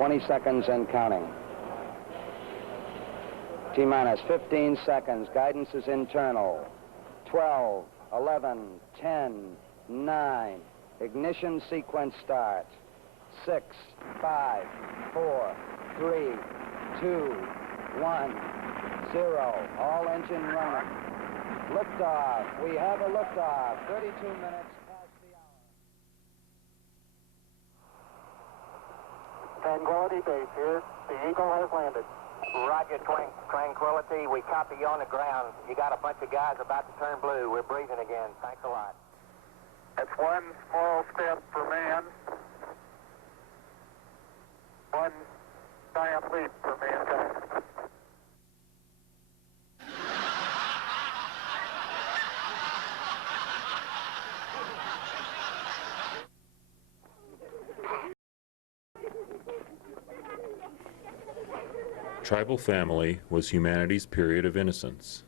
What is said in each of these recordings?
20 seconds and counting. T-minus 15 seconds. Guidance is internal. 12, 11, 10, 9. Ignition sequence start. 6, 5, 4, 3, 2, 1, 0. All engine running. Liftoff. We have a liftoff. 32 minutes past the hour. Tranquility Base here. The Eagle has landed. Roger, Tranquility. We copy you on the ground. You got a bunch of guys about to turn blue. We're breathing again. Thanks a lot. That's one small step for man, one giant leap for mankind. Tribal family was humanity's period of innocence.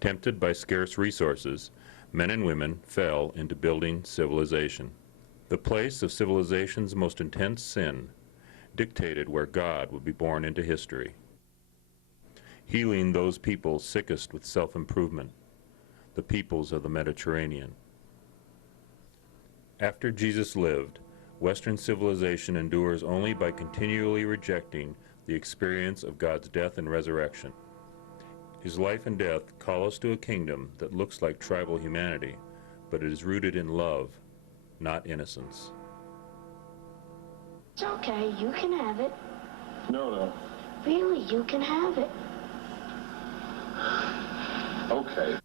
Tempted by scarce resources, men and women fell into building civilization. The place of civilization's most intense sin dictated where God would be born into history, healing those peoples sickest with self-improvement, the peoples of the Mediterranean. After Jesus lived, Western civilization endures only by continually rejecting the experience of God's death and resurrection. His life and death call us to a kingdom that looks like tribal humanity, but it is rooted in love, not innocence. It's okay, you can have it. No. Really, you can have it. Okay.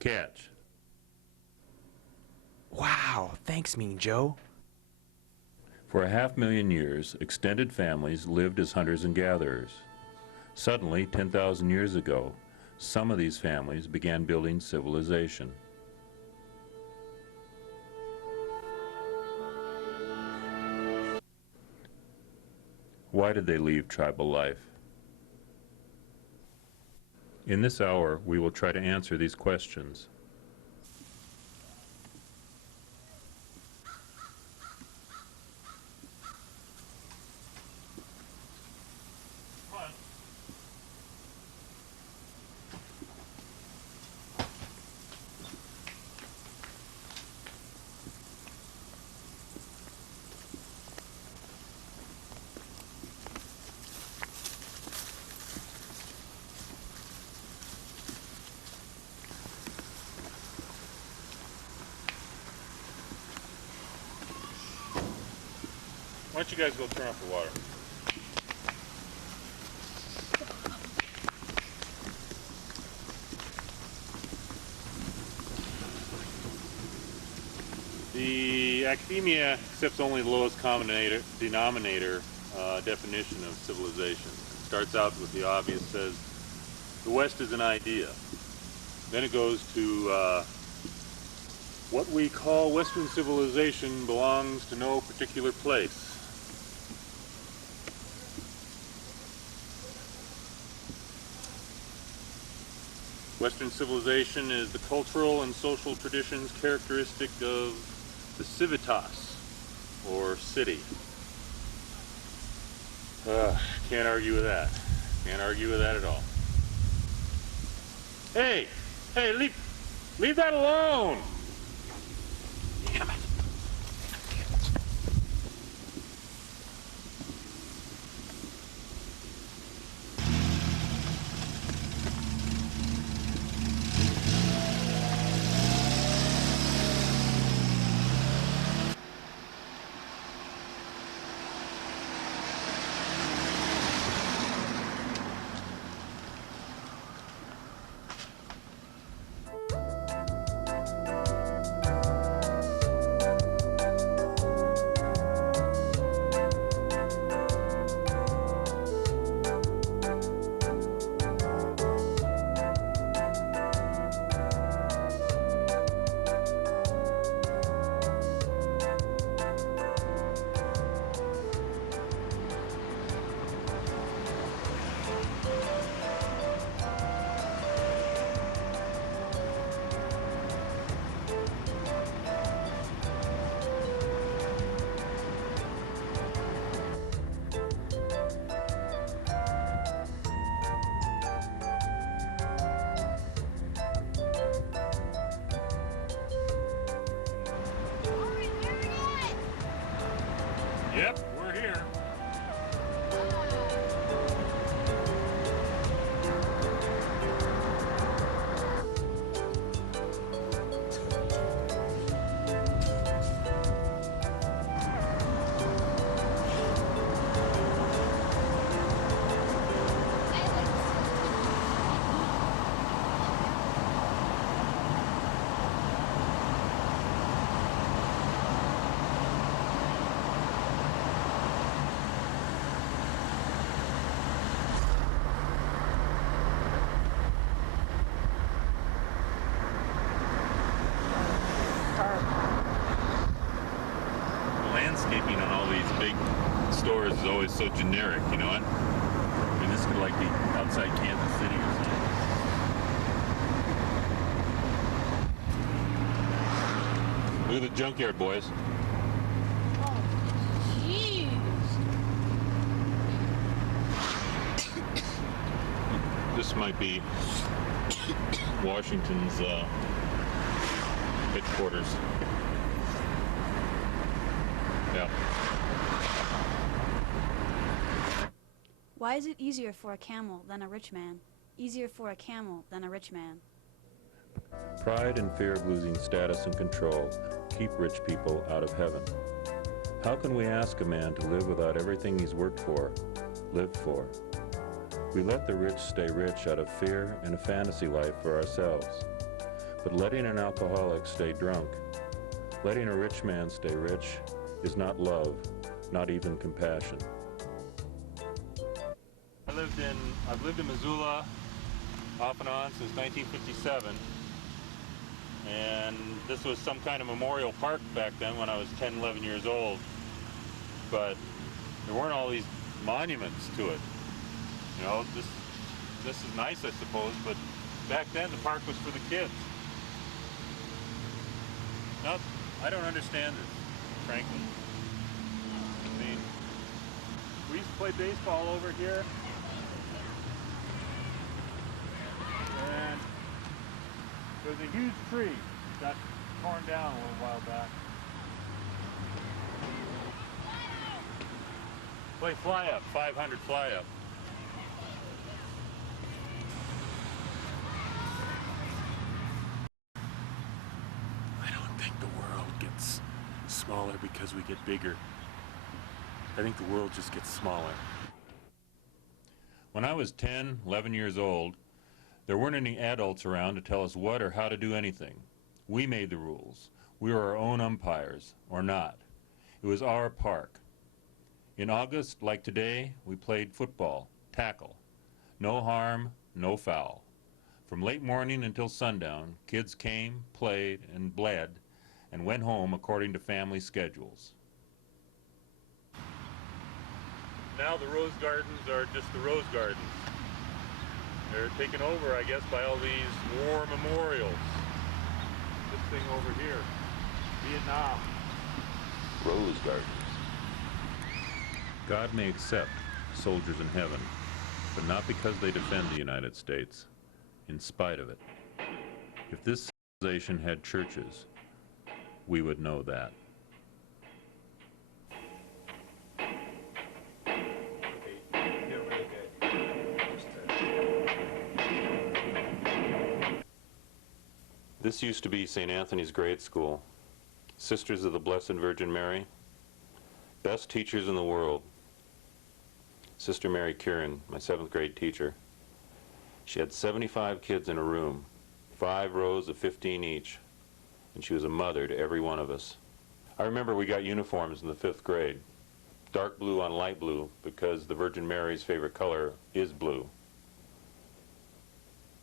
Catch. Wow, thanks, Mean Joe. For 500,000 years, extended families lived as hunters and gatherers. Suddenly, 10,000 years ago, some of these families began building civilization. Why did they leave tribal life? In this hour, we will try to answer these questions. Why don't you guys go turn off the water? The academia accepts only the lowest common denominator definition of civilization. It starts out with the obvious, says the West is an idea. Then it goes to what we call Western civilization belongs to no particular place. Western civilization is the cultural and social traditions characteristic of the civitas, or city. Can't argue with that. Can't argue with that at all. Hey, leave that alone! Damn it. outdoors is always so generic, you know what? I mean, this could like be outside Kansas City or something. Look at the junkyard, boys. Oh, jeez. This might be Washington's headquarters. Yeah. Why is it easier for a camel than a rich man? Easier for a camel than a rich man. Pride and fear of losing status and control keep rich people out of heaven. How can we ask a man to live without everything he's worked for, lived for? We let the rich stay rich out of fear and a fantasy life for ourselves. But letting an alcoholic stay drunk, letting a rich man stay rich, is not love, not even compassion. I've lived in Missoula off and on since 1957, and this was some kind of memorial park back then when I was 10, 11 years old, but there weren't all these monuments to it. You know, this is nice, I suppose, but back then the park was for the kids. Now, I don't understand this, frankly. I mean, we used to play baseball over here, and there was a huge tree that got torn down a little while back. Play fly up, 500 fly up. I don't think the world gets smaller because we get bigger. I think the world just gets smaller. When I was 10, 11 years old, there weren't any adults around to tell us what or how to do anything. We made the rules. We were our own umpires, or not. It was our park. In August, like today, we played football, tackle. No harm, no foul. From late morning until sundown, kids came, played, and bled, and went home according to family schedules. Now the rose gardens are just the rose gardens. They're taken over, I guess, by all these war memorials. This thing over here, Vietnam. Rose gardens. God may accept soldiers in heaven, but not because they defend the United States, in spite of it. If this civilization had churches, we would know that. This used to be St. Anthony's grade school. Sisters of the Blessed Virgin Mary, best teachers in the world. Sister Mary Kieran, my 7th grade teacher. She had 75 kids in a room, 5 rows of 15 each, and she was a mother to every one of us. I remember we got uniforms in the 5th grade, dark blue on light blue, because the Virgin Mary's favorite color is blue.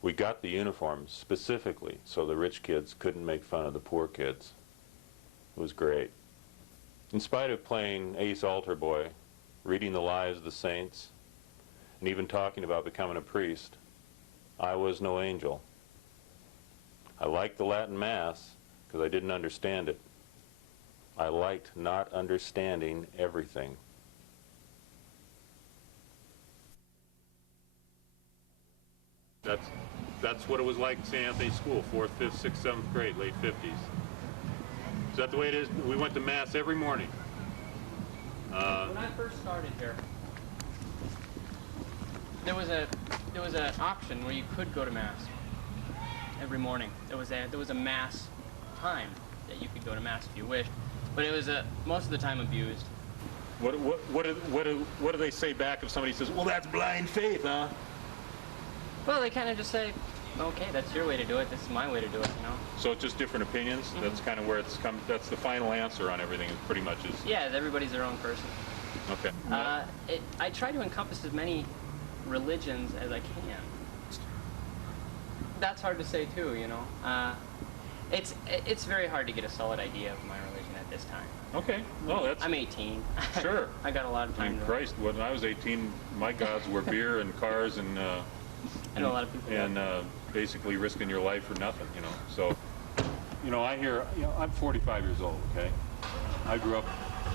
We got the uniforms specifically so the rich kids couldn't make fun of the poor kids. It was great. In spite of playing ace altar boy, reading the lives of the saints, and even talking about becoming a priest, I was no angel. I liked the Latin Mass because I didn't understand it. I liked not understanding everything. That's what it was like in St. Anthony's School, 4th, 5th, 6th, 7th grade, late 50s. Is that the way it is? We went to Mass every morning. When I first started here, there was an option where you could go to Mass every morning. There was a Mass time that you could go to Mass if you wished, but it was most of the time abused. What do they say back if somebody says, well, that's blind faith, huh? Well, they kind of just say, okay, that's your way to do it. This is my way to do it, you know. So it's just different opinions. Mm-hmm. That's kind of where it's come. That's the final answer on everything. Is pretty much is. Yeah, everybody's their own person. Okay. I try to encompass as many religions as I can. That's hard to say too, you know. It's very hard to get a solid idea of my religion at this time. Okay. No, that's... I'm 18. Sure. I got a lot of I time mean, to... Christ, when I was 18, my gods were beer and cars and... I know a lot of people... And basically risking your life for nothing, you know. So, you know, I hear... You know, I'm 45 years old, okay? I grew up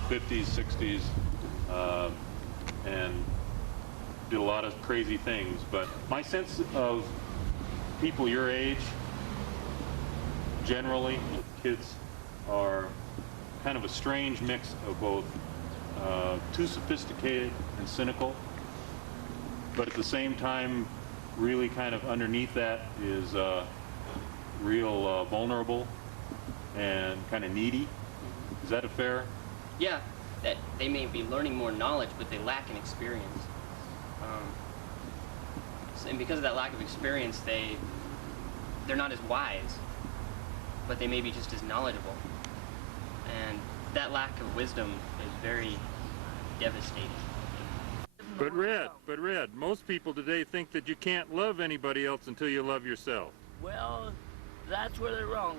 50s, 60s, and did a lot of crazy things, but my sense of people your age, generally, kids are kind of a strange mix of both too sophisticated and cynical, but at the same time, really kind of underneath that is real vulnerable and kind of needy. Is that a fair? Yeah, that they may be learning more knowledge, but they lack an experience. And because of that lack of experience, they're not as wise, but they may be just as knowledgeable. And that lack of wisdom is very devastating. But Red, most people today think that you can't love anybody else until you love yourself. Well, that's where they're wrong.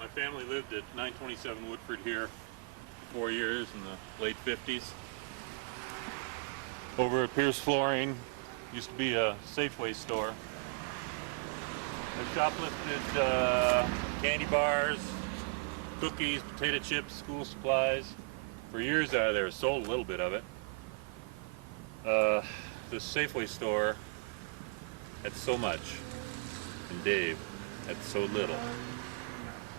My family lived at 927 Woodford here for 4 years in the late 50s. Over at Pierce Flooring, used to be a Safeway store. They shoplifted candy bars, cookies, potato chips, school supplies. For years out of there, sold a little bit of it. The Safeway store had so much, and Dave had so little,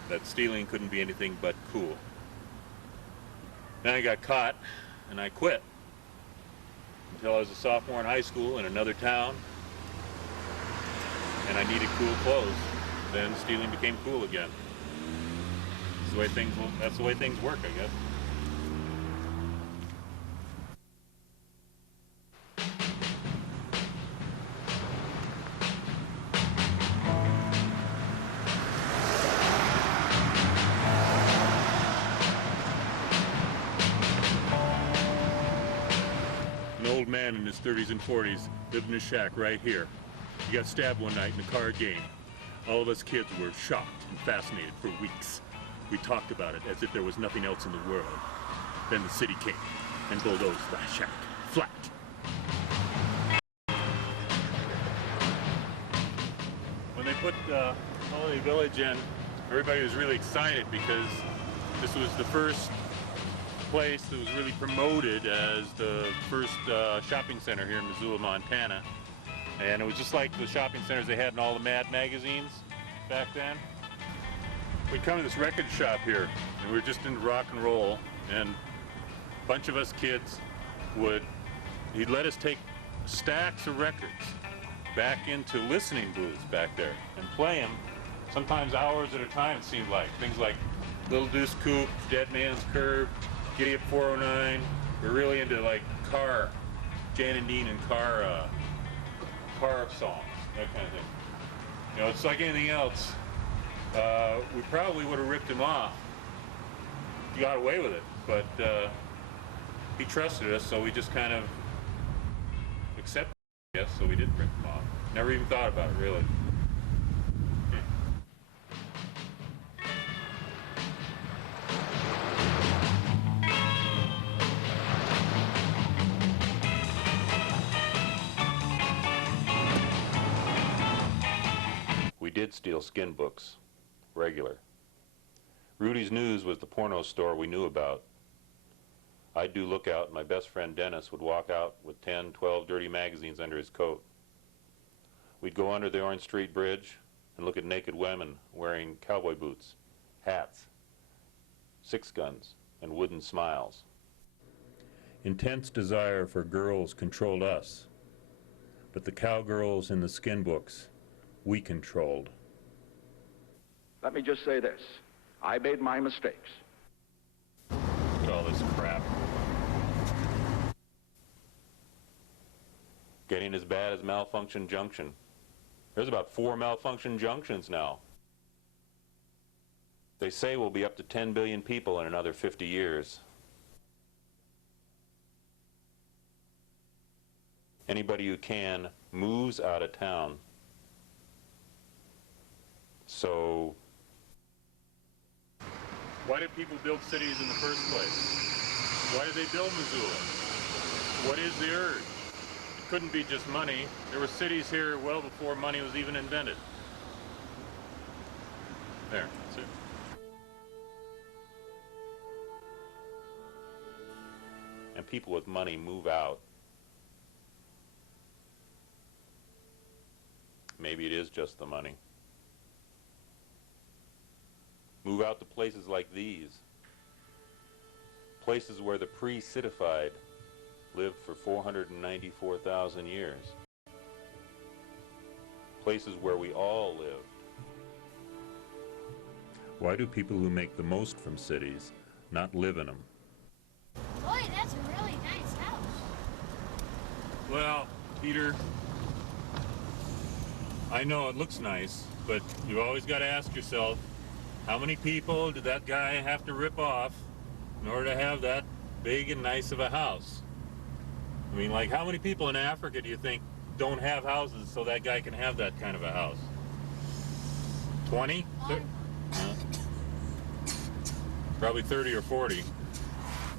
that stealing couldn't be anything but cool. Then I got caught, and I quit. Until I was a sophomore in high school in another town, and I needed cool clothes. Then stealing became cool again. That's the way things work, I guess. An old man in his 30s and 40s lived in a shack right here. He got stabbed one night in a card game. All of us kids were shocked and fascinated for weeks. We talked about it as if there was nothing else in the world. Then the city came and bulldozed that shack flat. When they put Holiday Village in, everybody was really excited because this was the first place that was really promoted as the first shopping center here in Missoula, Montana. And it was just like the shopping centers they had in all the Mad magazines back then. We'd come to this record shop here, and we were just into rock and roll, and a bunch of us kids he'd let us take stacks of records back into listening booths back there and play them, sometimes hours at a time, it seemed like. Things like Little Deuce Coupe, Dead Man's Curve, Giddy Up 409. We're really into like Jan and Dean and car songs, that kind of thing. You know, it's like anything else. We probably would have ripped him off. He got away with it, but he trusted us, so we just kind of accepted it, I guess, so we didn't rip him off. Never even thought about it, really. We did steal skin books, regular. Rudy's News was the porno store we knew about. I'd do lookout, and my best friend Dennis would walk out with 10, 12 dirty magazines under his coat. We'd go under the Orange Street Bridge and look at naked women wearing cowboy boots, hats, six guns, and wooden smiles. Intense desire for girls controlled us, but the cowgirls in the skin books we controlled. Let me just say this. I made my mistakes. Look at all this crap. Getting as bad as Malfunction Junction. There's about 4 malfunction junctions now. They say we'll be up to 10 billion people in another 50 years. Anybody who can moves out of town. So, why did people build cities in the first place? Why did they build Missoula? What is the urge? It couldn't be just money. There were cities here well before money was even invented. There, that's it. And people with money move out. Maybe it is just the money. Move out to places like these. Places where the pre-citified lived for 494,000 years. Places where we all lived. Why do people who make the most from cities not live in them? Boy, that's a really nice house. Well, Peter, I know it looks nice, but you always got to ask yourself, how many people did that guy have to rip off in order to have that big and nice of a house? I mean, like, how many people in Africa do you think don't have houses so that guy can have that kind of a house? 20? Probably 30 or 40.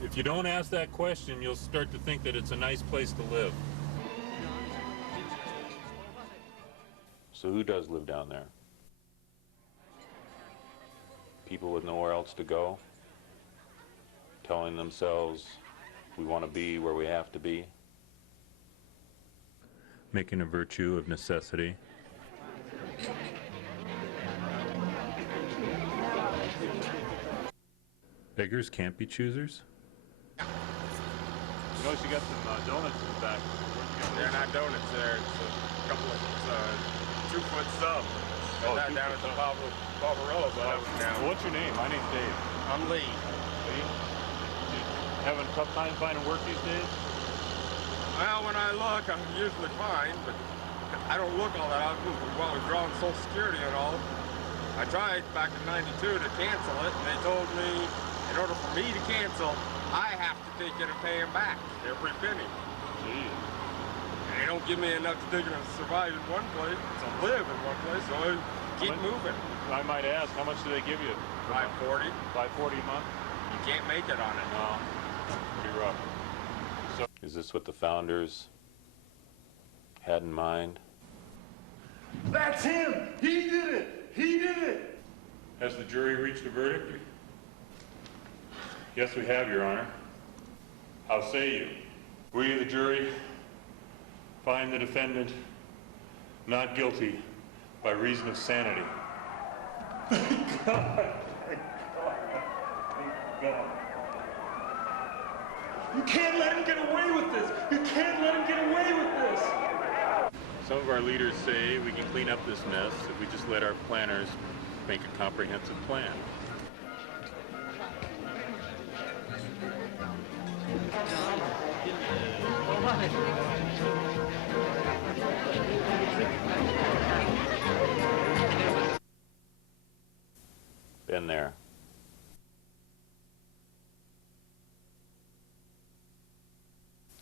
If you don't ask that question, you'll start to think that it's a nice place to live. So who does live down there? People with nowhere else to go, telling themselves we want to be where we have to be. Making a virtue of necessity. Beggars can't be choosers? You know, she got some donuts in the back. They're not donuts there. It's a couple of 2-foot sub. That down at the Barbarella, but well, what's your name? My name's Dave. I'm Lee. Lee? You having a tough time finding work these days? Well, when I look, I'm usually fine, but I don't look all that often. Well, we're drawing Social Security and all. I tried back in '92 to cancel it, and they told me in order for me to cancel, I have to take it and pay them back every penny. Jeez. They don't give me enough to take it to survive in one place, to live in one place, so I keep moving. I might ask, how much do they give you? $540. $540 a month? You can't make it on it. No, pretty rough. So, is this what the founders had in mind? That's him! He did it! He did it! Has the jury reached a verdict? Yes, we have, Your Honor. How say you? We, the jury, find the defendant not guilty by reason of sanity. Thank God! Thank God! Thank God! You can't let him get away with this! You can't let him get away with this! Some of our leaders say we can clean up this mess if we just let our planners make a comprehensive plan. Been there.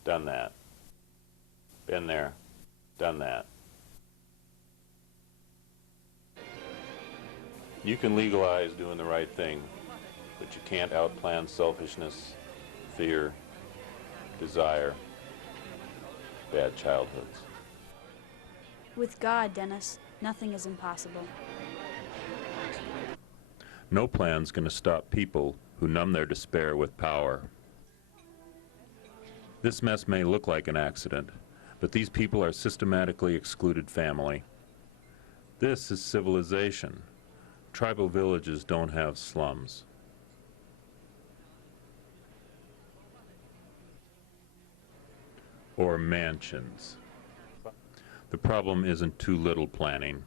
Done that. Been there. Done that. You can legalize doing the right thing, but you can't outplan selfishness, fear, desire, bad childhoods. With God, Dennis, nothing is impossible. No plan's going to stop people who numb their despair with power. This mess may look like an accident, but these people are systematically excluded family. This is civilization. Tribal villages don't have slums. Or mansions. The problem isn't too little planning.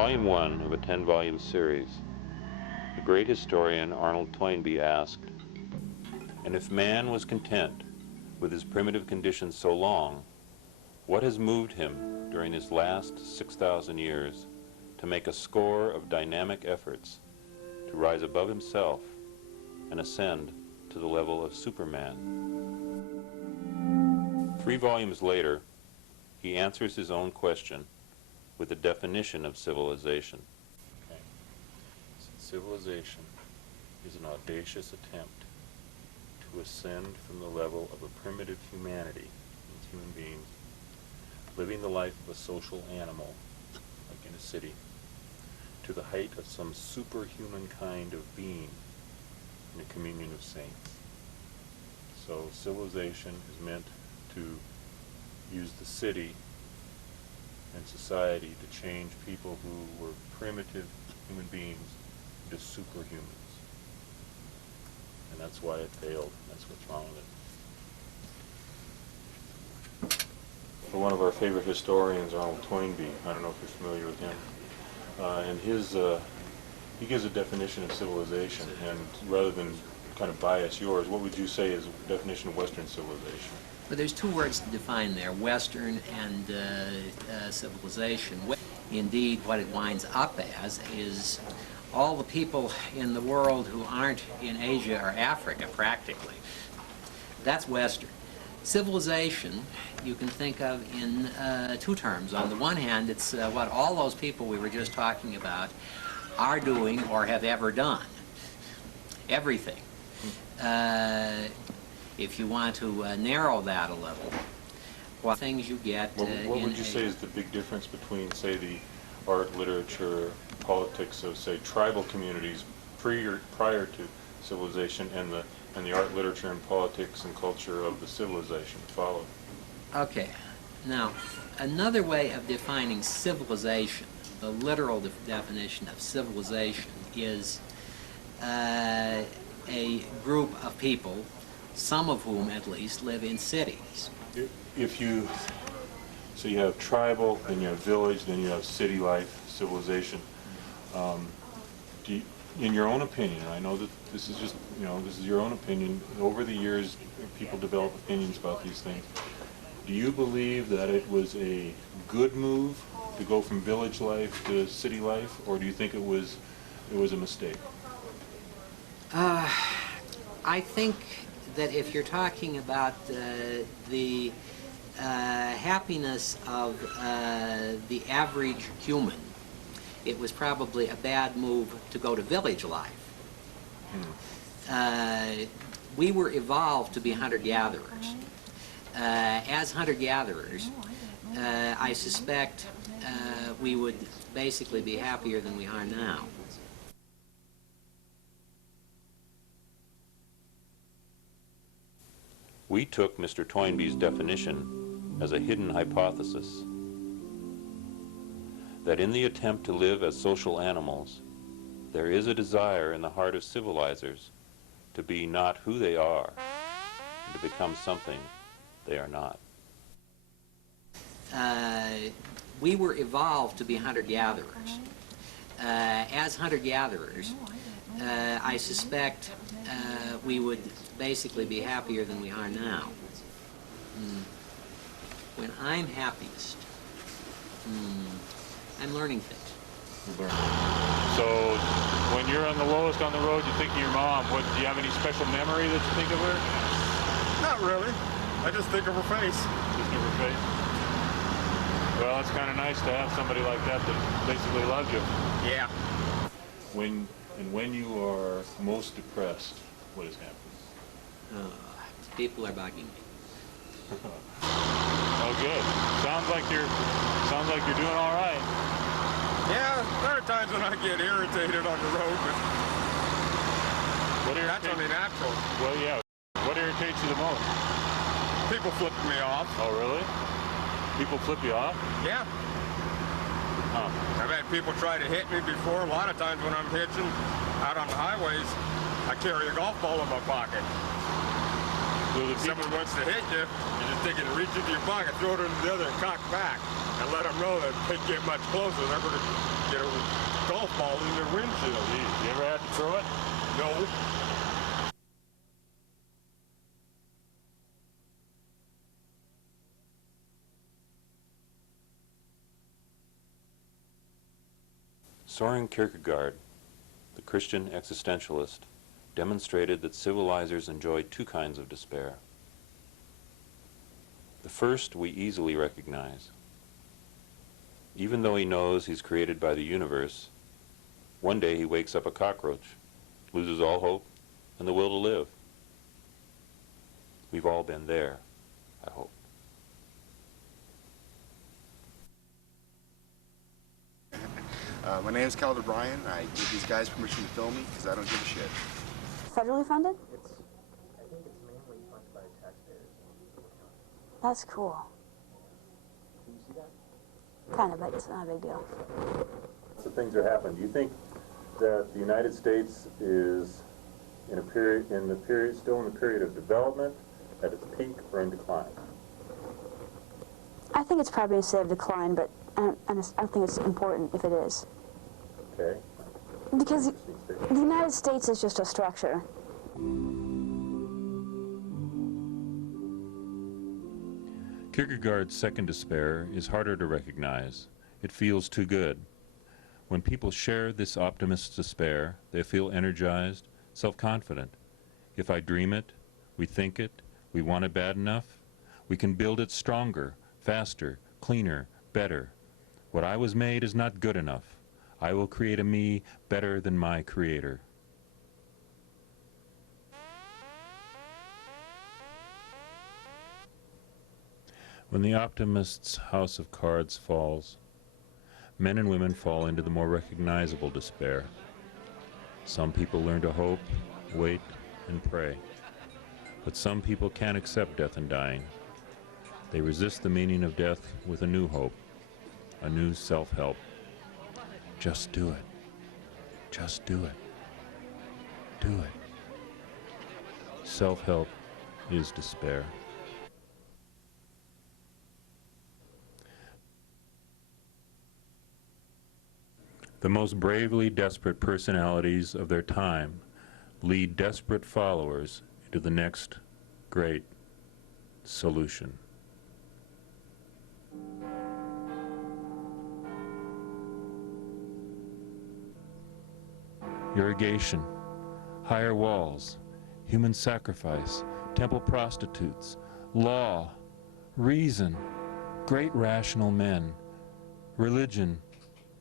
Volume 1 of a 10-volume series, the great historian Arnold Toynbee asked, "And if man was content with his primitive conditions so long, what has moved him during his last 6,000 years to make a score of dynamic efforts to rise above himself and ascend to the level of Superman?" 3 volumes later, he answers his own question with a definition of civilization. Okay. Civilization is an audacious attempt to ascend from the level of a primitive humanity, means human beings, living the life of a social animal, like in a city, to the height of some superhuman kind of being in a communion of saints. So civilization is meant to use the city and society to change people who were primitive human beings into superhumans. And that's why it failed. That's what's wrong with it. For one of our favorite historians, Arnold Toynbee, I don't know if you're familiar with him, and he gives a definition of civilization, and rather than kind of bias yours, what would you say is a definition of Western civilization? Well, there's 2 words to define there, Western and civilization. Indeed, what it winds up as is all the people in the world who aren't in Asia or Africa, practically. That's Western. Civilization, you can think of in 2 terms. On the one hand, it's what all those people we were just talking about are doing or have ever done. Everything. If you want to narrow that a little, what things you get what would you say is the big difference between, say, the art, literature, politics of, say, tribal communities prior to civilization and the art, literature, and politics and culture of the civilization that followed? Okay. Now, another way of defining civilization, the literal definition of civilization, is a group of people, some of whom at least live in cities. So you have tribal, then you have village, then you have city life, civilization. In your own opinion, I know that this is just, this is your own opinion, over the years people develop opinions about these things. Do you believe that it was a good move to go from village life to city life, or do you think it was a mistake? I think that if you're talking about the happiness of the average human, it was probably a bad move to go to village life. We were evolved to be hunter-gatherers. As hunter-gatherers, I suspect we would basically be happier than we are now. We took Mr. Toynbee's definition as a hidden hypothesis, that in the attempt to live as social animals, there is a desire in the heart of civilizers to be not who they are, and to become something they are not. We were evolved to be hunter-gatherers. As hunter-gatherers, I suspect we would basically be happier than we are now. When I'm happiest, I'm learning things. So when you're on the lowest on the road, you think of your mom. Do you have any special memory that you think of her? Not really. I just think of her face. Just of her face? Well, it's kind of nice to have somebody like that basically loves you. Yeah. When you are most depressed, what is happening? People are bugging me. Oh, good. Sounds like you're doing all right. Yeah, there are times when I get irritated on the road, but that's only natural. Well, yeah. What irritates you the most? People flipping me off. Oh, really? People flip you off? Yeah. Huh. I've had people try to hit me before. A lot of times when I'm hitching out on the highways, I carry a golf ball in my pocket. So if someone wants to hit you, you just take it and reach into your pocket, throw it into the other, and cock back, and let them know that if they get much closer, they're going to get golf ball in their windshield. Geez, you ever had to throw it? No. Soren Kierkegaard, the Christian existentialist, demonstrated that civilizers enjoy two kinds of despair. The first we easily recognize. Even though he knows he's created by the universe, one day he wakes up a cockroach, loses all hope and the will to live. We've all been there, I hope. My name is Cal O'Brien. I give these guys permission to film me because I don't give a shit. Federally funded? I think it's mainly funded by taxpayers. That's cool. Can you see that? Kind of, but it's not a big deal. So things are happening. Do you think that the United States is still in a period of development, at its peak, or in decline? I think it's probably a state of decline, but I don't think it's important if it is. Okay. Because the United States is just a structure. Kierkegaard's second despair is harder to recognize. It feels too good. When people share this optimist's despair, they feel energized, self-confident. If I dream it, we think it, we want it bad enough, we can build it stronger, faster, cleaner, better. What I was made is not good enough. I will create a me better than my creator. When the optimist's house of cards falls, men and women fall into the more recognizable despair. Some people learn to hope, wait, and pray. But some people can't accept death and dying. They resist the meaning of death with a new hope, a new self-help. Just do it. Just do it. Do it. Self-help is despair. The most bravely desperate personalities of their time lead desperate followers into the next great solution. Irrigation, higher walls, human sacrifice, temple prostitutes, law, reason, great rational men, religion,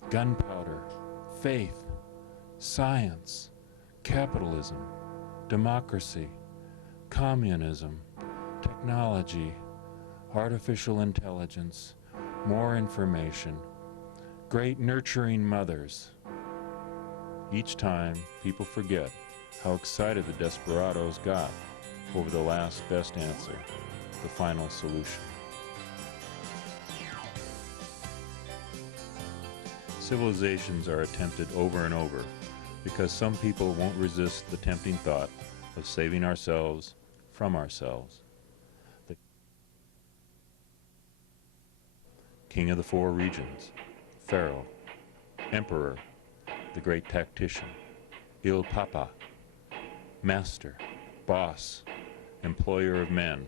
gunpowder, faith, science, capitalism, democracy, communism, technology, artificial intelligence, more information, great nurturing mothers. Each time, people forget how excited the desperados got over the last best answer, the final solution. Civilizations are attempted over and over because some people won't resist the tempting thought of saving ourselves from ourselves. The king of the four regions, pharaoh, emperor, the great tactician, il papa, master, boss, employer of men,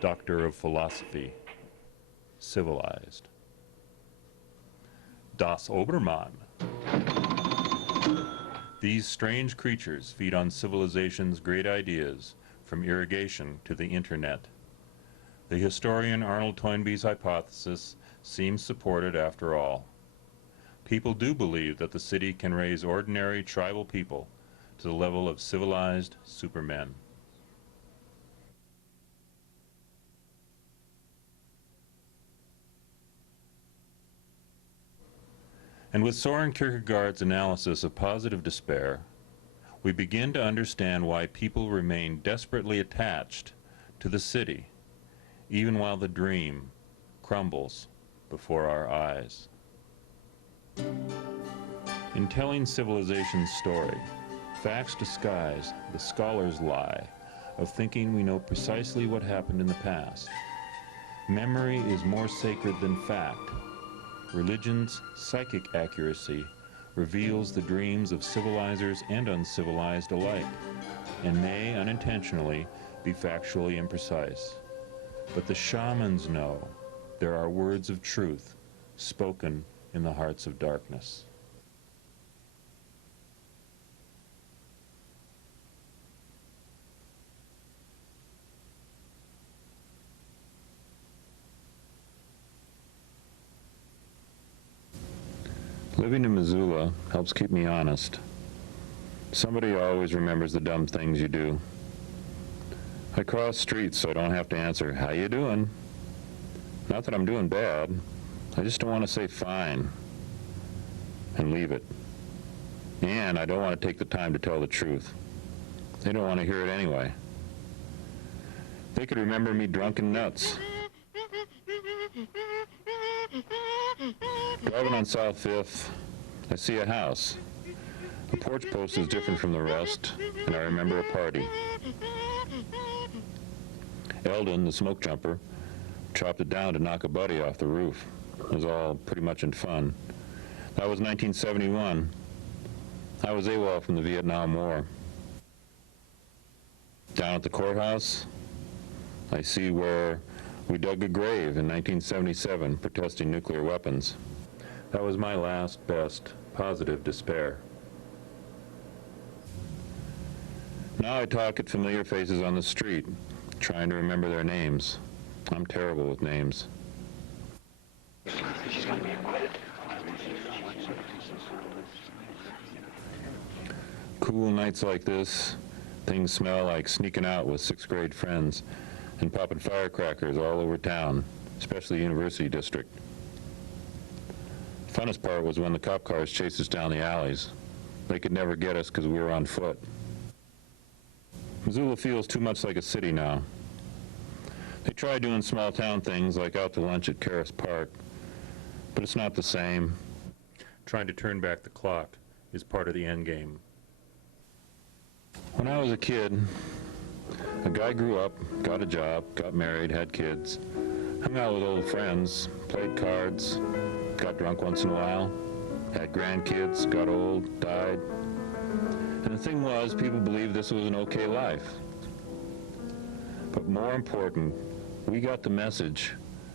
doctor of philosophy, civilized. Das Obermann. These strange creatures feed on civilization's great ideas, from irrigation to the internet. The historian Arnold Toynbee's hypothesis seems supported after all. People do believe that the city can raise ordinary tribal people to the level of civilized supermen. And with Soren Kierkegaard's analysis of positive despair, we begin to understand why people remain desperately attached to the city, even while the dream crumbles before our eyes. In telling civilization's story, facts disguise the scholar's lie of thinking we know precisely what happened in the past. Memory is more sacred than fact. Religion's psychic accuracy reveals the dreams of civilizers and uncivilized alike, and may unintentionally be factually imprecise. But the shamans know there are words of truth spoken in the hearts of darkness. Living in Missoula helps keep me honest. Somebody always remembers the dumb things you do. I cross streets so I don't have to answer, "How you doing?" Not that I'm doing bad. I just don't want to say fine and leave it. And I don't want to take the time to tell the truth. They don't want to hear it anyway. They could remember me drunk and nuts. Driving on South 5th, I see a house. The porch post is different from the rest, and I remember a party. Eldon, the smoke jumper, chopped it down to knock a buddy off the roof. It was all pretty much in fun. That was 1971. I was AWOL from the Vietnam War. Down at the courthouse, I see where we dug a grave in 1977 protesting nuclear weapons. That was my last, best, positive despair. Now I talk at familiar faces on the street, trying to remember their names. I'm terrible with names. She's going to be acquitted. Cool nights like this, things smell like sneaking out with sixth-grade friends and popping firecrackers all over town, especially the University District. The funnest part was when the cop cars chased us down the alleys. They could never get us because we were on foot. Missoula feels too much like a city now. They try doing small-town things like out to lunch at Caris Park, but it's not the same. Trying to turn back the clock is part of the end game. When I was a kid, a guy grew up, got a job, got married, had kids, hung out with old friends, played cards, got drunk once in a while, had grandkids, got old, died. And the thing was, people believed this was an okay life. But more important, we got the message.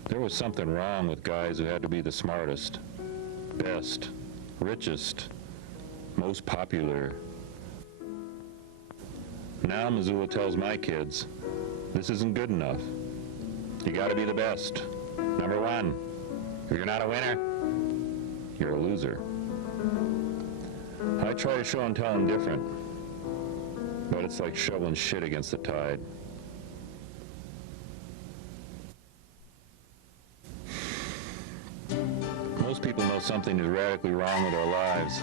There was something wrong with guys who had to be the smartest, best, richest, most popular. Now Missoula tells my kids, this isn't good enough. You gotta be the best. Number one. If you're not a winner, you're a loser. I try to show and tell them different, but it's like shoveling shit against the tide. Most people know something is radically wrong with our lives,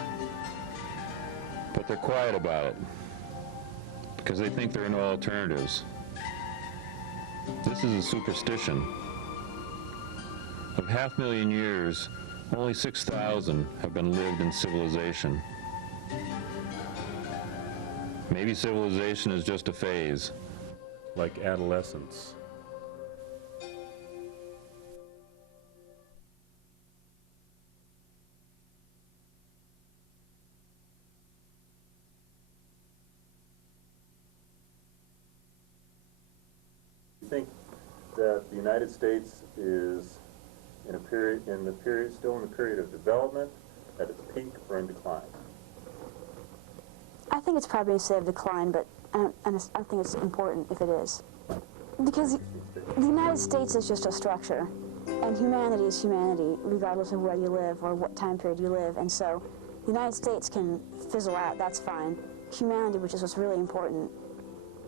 but they're quiet about it because they think there are no alternatives. This is a superstition. Of 500,000 years, only 6,000 have been lived in civilization. Maybe civilization is just a phase, like adolescence. I think that the United States is still in the period of development, at its peak, or in decline? I think it's probably a state of decline, but I don't think it's important if it is. Because the United States is just a structure, and humanity is humanity, regardless of where you live or what time period you live. And so the United States can fizzle out, that's fine. Humanity, which is what's really important,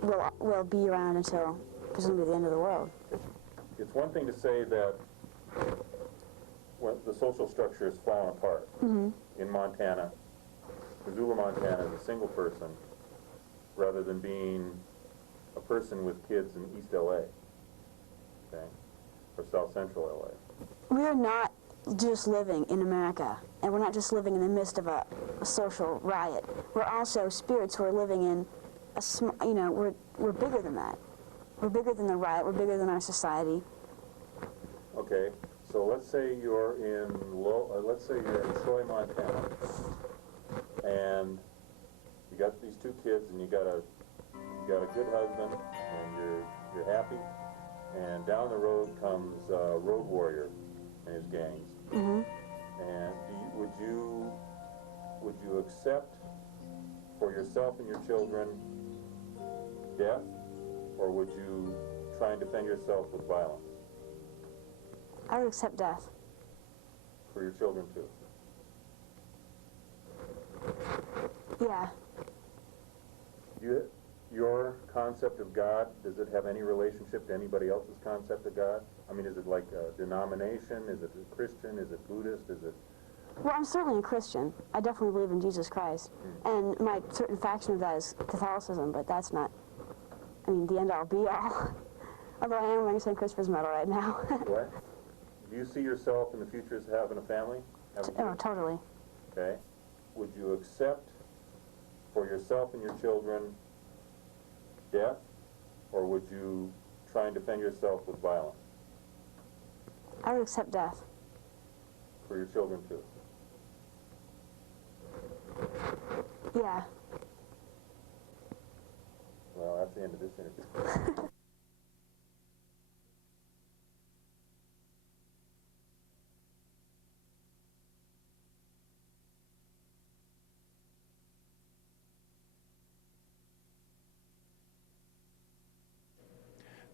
will be around until presumably the end of the world. It's one thing to say that when the social structure has fallen apart. In Montana, Missoula, Montana, is a single person rather than being a person with kids in East LA, okay, or South Central LA. We are not just living in America, and we're not just living in the midst of a social riot. We're also spirits who are living in we're bigger than that. We're bigger than the riot, we're bigger than our society. Okay, so let's say you're in Troy, Montana, and you got these two kids, and you got a good husband, and you're happy. And down the road comes Road Warrior and his gangs. Mm-hmm. And would you accept for yourself and your children death, or would you try and defend yourself with violence? I would accept death. For your children too? Yeah. Your concept of God, does it have any relationship to anybody else's concept of God? I mean, is it like a denomination? Is it Christian? Is it Buddhist? Is it... Well, I'm certainly a Christian. I definitely believe in Jesus Christ. And my certain faction of that is Catholicism, but that's not, I mean, the end-all, be-all. Although I am wearing a St. Christopher's medal right now. What? Do you see yourself in the future as having a family? Oh, totally. Okay. Would you accept for yourself and your children death, or would you try and defend yourself with violence? I would accept death. For your children too? Yeah. Well, that's the end of this interview.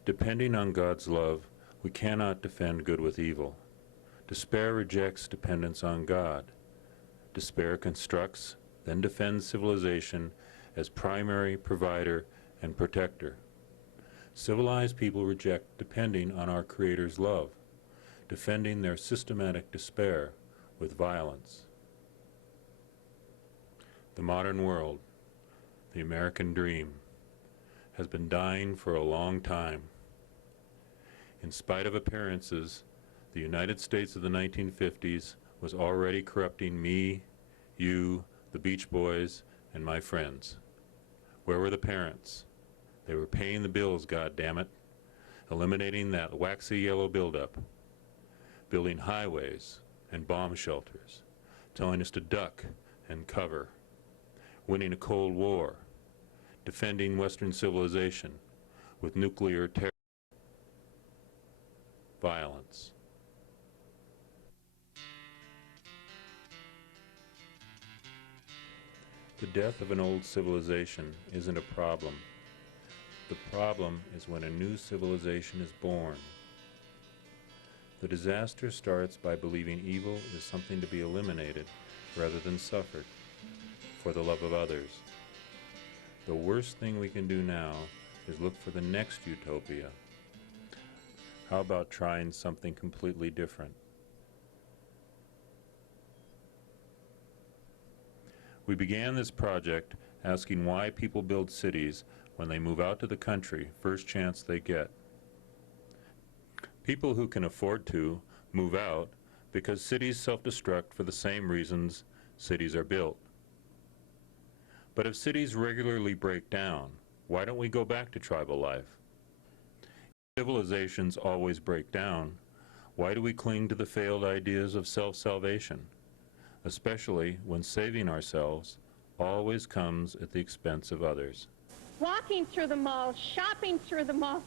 Depending on God's love, we cannot defend good with evil. Despair rejects dependence on God. Despair constructs, then defends civilization as primary provider and protector. Civilized people reject depending on our Creator's love, defending their systematic despair with violence. The modern world, the American dream, has been dying for a long time. In spite of appearances, the United States of the 1950s was already corrupting me, you, the Beach Boys, and my friends. Where were the parents? They were paying the bills, goddammit, eliminating that waxy yellow buildup, building highways and bomb shelters, telling us to duck and cover, winning a Cold War, defending Western civilization with nuclear terror, violence. The death of an old civilization isn't a problem. The problem is when a new civilization is born. The disaster starts by believing evil is something to be eliminated rather than suffered for the love of others. The worst thing we can do now is look for the next utopia. How about trying something completely different? We began this project asking why people build cities when they move out to the country first chance they get. People who can afford to move out because cities self-destruct for the same reasons cities are built. But if cities regularly break down, why don't we go back to tribal life? If civilizations always break down, why do we cling to the failed ideas of self-salvation, especially when saving ourselves always comes at the expense of others? Walking through the mall, shopping through the mall,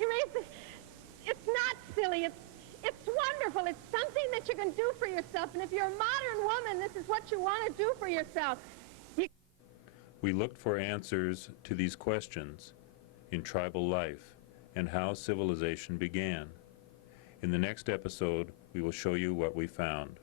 it's not silly, it's wonderful. It's something that you can do for yourself, and if you're a modern woman, this is what you want to do for yourself. We looked for answers to these questions in tribal life and how civilization began. In the next episode, we will show you what we found.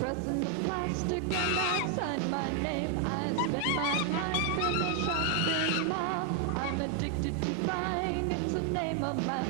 Pressing the plastic and I sign my name. I spend my life in a shopping mall. I'm addicted to buying. It's the name of my